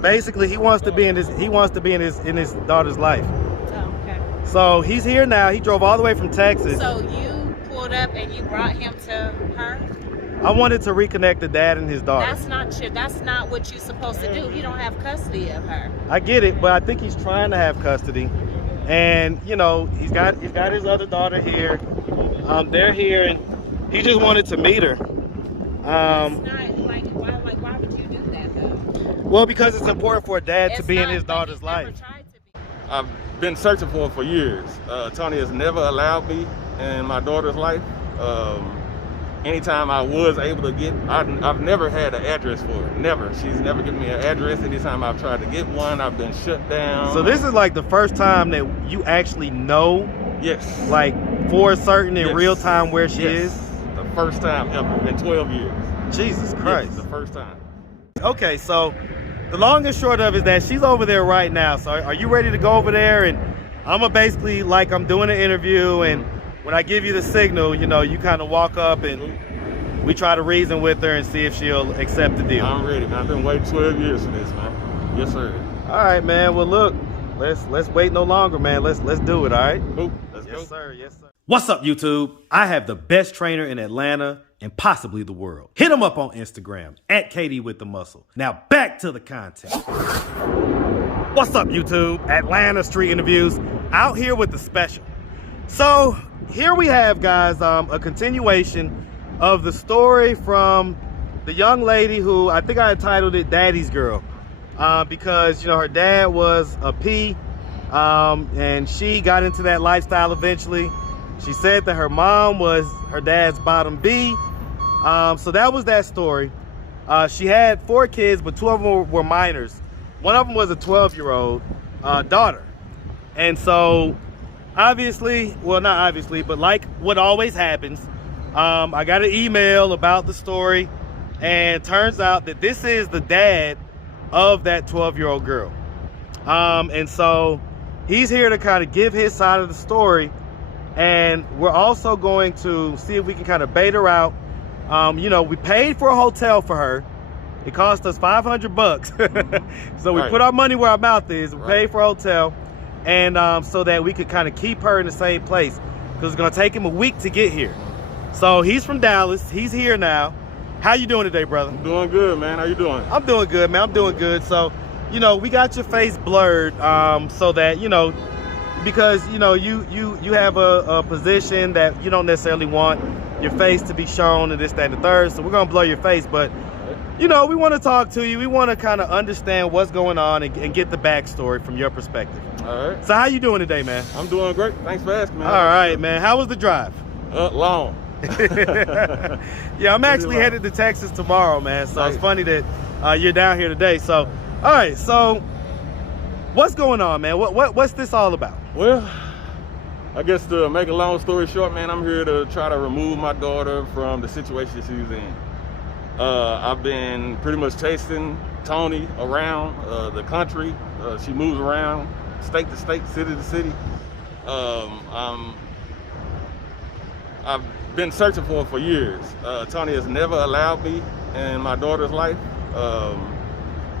Basically, he wants to be in his daughter's life. Oh, okay. So he's here now. He drove all the way from Texas. So you pulled up and you brought him to her? I wanted to reconnect the dad and his daughter. That's not what you're supposed to do. He don't have custody of her. I get it, but I think he's trying to have custody. And you know, he's got his other daughter here. They're here, and he just wanted to meet her. It's not why would you do that though? Well, because it's important for a dad to It's be in not, his but daughter's he's never life. tried to be. I've been searching for her for years. Tony has never allowed me in my daughter's life. Anytime I was able to get, I've never had an address for her. Never. She's never given me an address. Anytime I've tried to get one, I've been shut down. So this is like the first time that you actually know, yes, like for certain in Yes. real time where she Yes. is. The first time ever in 12 years. Jesus Christ. Yes, the first time. Okay, so the long and short of it is that she's over there right now. So are you ready to go over there? And I'm gonna basically, like, I'm doing an interview, and when I give you the signal, you know, you kind of walk up and we try to reason with her and see if she'll accept the deal. I'm ready, man. I've been waiting 12 years for this, man. Yes, sir. All right, man. Well, look, let's wait no longer, man. Let's do it. All right. Cool. Let's go. Yes, sir. Yes, sir. What's up, YouTube? I have the best trainer in Atlanta and possibly the world. Hit him up on Instagram at Katie with the Muscle. Now back to the content. What's up, YouTube? Atlanta Street Interviews out here with the special. So here we have, guys, a continuation of the story from the young lady who I think I entitled it Daddy's Girl, because, you know, her dad was a P, and she got into that lifestyle eventually. She said that her mom was her dad's bottom B. So that was that story. She had 4 kids, but 2 of them were minors. One of them was a 12-year-old daughter. And so obviously, well, not obviously, but like what always happens, I got an email about the story, and it turns out that this is the dad of that 12-year-old girl. And so he's here to kind of give his side of the story, and we're also going to see if we can kind of bait her out. You know, we paid for a hotel for her. It cost us $500. So we put our money where our mouth is. We paid for a hotel, and so that we could kind of keep her in the same place, because it's gonna take him a week to get here. So he's from Dallas. He's here now. How you doing today, brother? I'm doing good, man. How you doing? I'm doing good, man. I'm doing good. So, you know, we got your face blurred, so that, you know, because, you know, you have a position that you don't necessarily want your face to be shown and this, that, and the third. So we're gonna blur your face, but you know, we want to talk to you. We want to kind of understand what's going on and get the backstory from your perspective. All right. So how you doing today, man? I'm doing great. Thanks for asking, man. All right, man. How was the drive? Long. Yeah, I'm actually headed to Texas tomorrow, man. So it's funny that you're down here today. So, all right. So what's going on, man? What's this all about? Well, I guess to make a long story short, man, I'm here to try to remove my daughter from the situation she's in. I've been pretty much chasing Tony around the country. She moves around state to state, city to city. I've been searching for her for years. Tony has never allowed me in my daughter's life.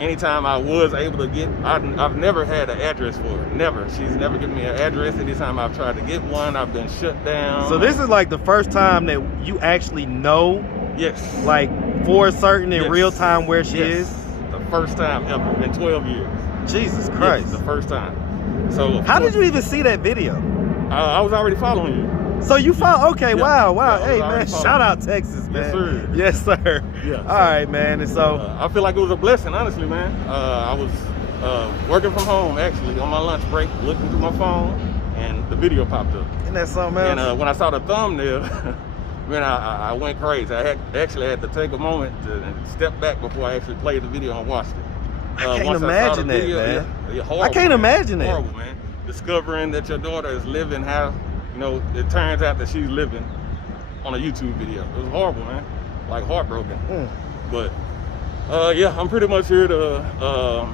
Anytime I was able to get, I've never had an address for her. Never. She's never given me an address. Anytime I've tried to get one, I've been shut down. So this is like the first time that you actually know, yes, like for certain in real time where she is? The first time ever in 12 years. Jesus Christ. Yes, the first time. So how did you even see that video? I was already following you. So you found, okay, Yeah. wow. Yeah, Hey, man, shout out Texas, man. Yes, sir. Yes, sir. Yeah. All right, man. And so I feel like it was a blessing, honestly, man. I was working from home, actually, on my lunch break, looking through my phone, and the video popped up. isn't that something else? And when I saw the thumbnail, man, I went crazy. I had to take a moment to step back before I actually played the video and watched it. I can't imagine that, man. Yeah, horrible, I can't imagine that. Horrible, man. Discovering that your daughter is living how, you know, it turns out that she's living on a YouTube video. It was horrible, man. Like heartbroken. But yeah, I'm pretty much here to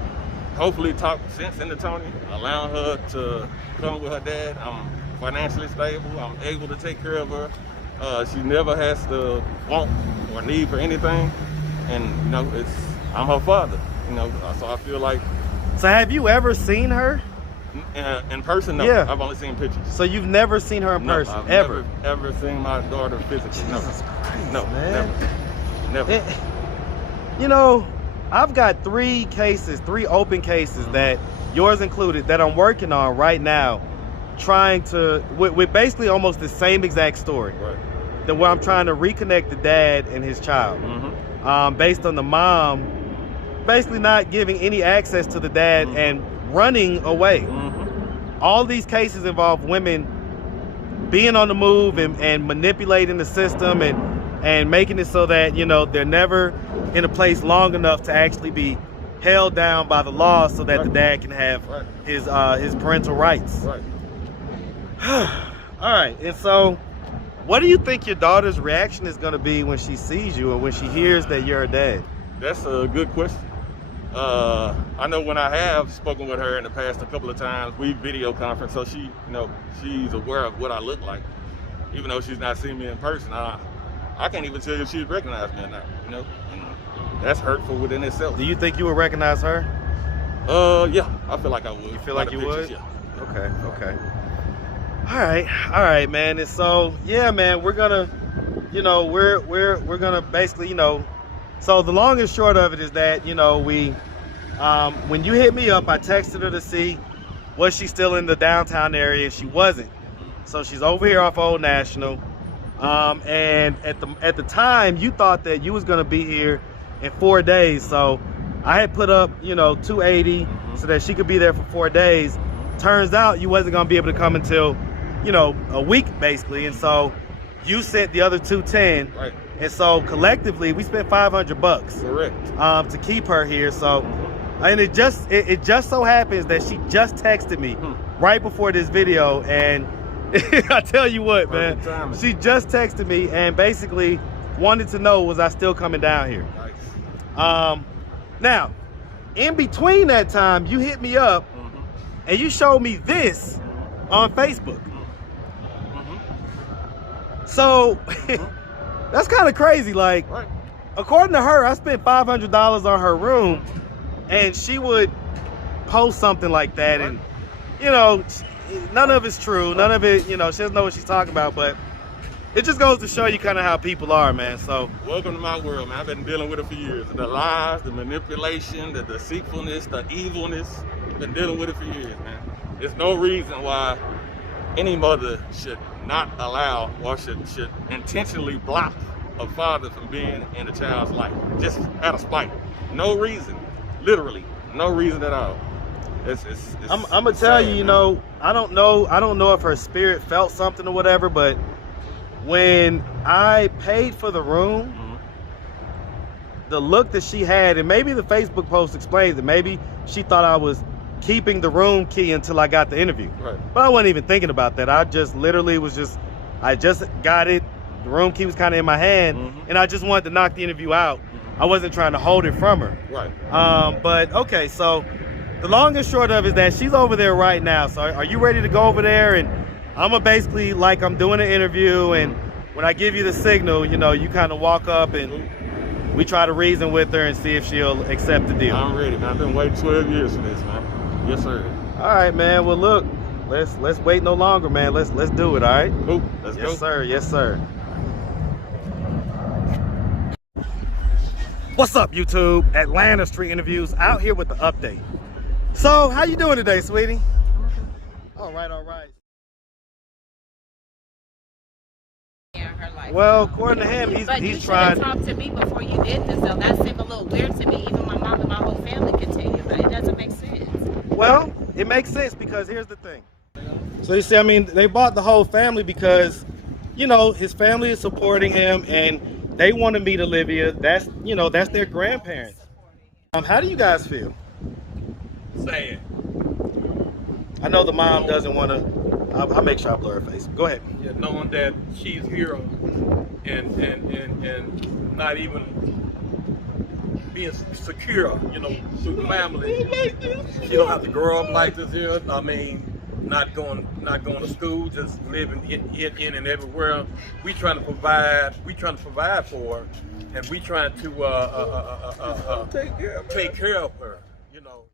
hopefully talk sense into Tony, allowing her to come with her dad. I'm financially stable. I'm able to take care of her. She never has to want or need for anything. And you know, I'm her father. You know, so I feel like So have you ever seen her? in person, no. Yeah. I've only seen pictures. So you've never seen her in No, person, I've ever? never seen my daughter physically. No. Jesus Christ, No, man. never. You know, I've got 3 open cases that, yours included, that I'm working on right now, trying to, with basically almost the same exact story. Right. Where I'm trying to reconnect the dad and his child, based on the mom basically not giving any access to the dad and running away. All these cases involve women being on the move and manipulating the system and making it so that, you know, they're never in a place long enough to actually be held down by the law so that the dad can have his parental rights. Right. All right, and so what do you think your daughter's reaction is going to be when she sees you or when she hears that you're a dad? That's a good question. I know when I have spoken with her in the past a couple of times, we video conference, so she, you know, she's aware of what I look like, even though she's not seen me in person. I can't even tell you if she'd recognize me or not, you know, and that's hurtful within itself. Do you think you would recognize her? Yeah, I feel like I would. You feel like you would? Yeah. Okay. All right, man. And so, yeah, man, we're gonna, you know, we're gonna basically, you know, so the long and short of it is that, you know, we, when you hit me up, I texted her to see was she still in the downtown area, and she wasn't. So she's over here off Old National. And at the time, you thought that you was gonna be here in 4 days. So I had put up, you know, 280 so that she could be there for 4 days. Turns out you wasn't gonna be able to come until, you know, a week basically. And so you sent the other 210. Right. And so collectively we spent $500. Correct. To keep her here. So, and it just so happens that she just texted me right before this video, and I tell you what, man, she just texted me and basically wanted to know, was I still coming down here? Nice. Now, in between that time, you hit me up and you showed me this on Facebook. So that's kind of crazy. Like, according to her, I spent $500 on her room, and she would post something like that, and, you know, none of it's true. None of it, you know, she doesn't know what she's talking about, but it just goes to show you kind of how people are, man. So welcome to my world, man. I've been dealing with it for years. The lies, the manipulation, the deceitfulness, the evilness. I've been dealing with it for years, man. There's no reason why any mother should not allow or should intentionally block a father from being in a child's life, just out of spite. No reason, literally, no reason at all. I'm gonna tell you, you know, I don't know if her spirit felt something or whatever, but when I paid for the room, the look that she had, and maybe the Facebook post explains it, maybe she thought I was keeping the room key until I got the interview. Right. But I wasn't even thinking about that. I just literally I just got it. The room key was kind of in my hand, and I just wanted to knock the interview out. I wasn't trying to hold it from her. Right. But okay, so the long and short of it is that she's over there right now. So are you ready to go over there? And I'm gonna basically, like, I'm doing an interview, and when I give you the signal, you know, you kind of walk up and we try to reason with her and see if she'll accept the deal. I'm ready, man. I've been waiting 12 years for this, man. Yes, sir. All right, man. Well, look, let's wait no longer, man. Let's do it. All right. Cool. Let's go. Yes, sir. Yes, sir. What's up, YouTube? Atlanta Street Interviews out here with the update. So, how you doing today, sweetie? All right. Her life. Well, according to him, but he's you tried. should have talked to me before you did this, though. That seemed a little weird to me. Even my mom and my whole family can tell you, but it doesn't make sense. Well, it makes sense because here's the thing. So you see, I mean, they bought the whole family because, you know, his family is supporting him, and they want to meet Olivia. That's, you know, that's their grandparents. How do you guys feel? Sad. I know the mom doesn't want to. I'll make sure I blur her face. Go ahead. Yeah, knowing that she's here and not even being secure, you know, through the family. She don't have to grow up like this here. I mean, not going to school, just living in and everywhere. We trying to provide for her, and we trying to take care of her, you know.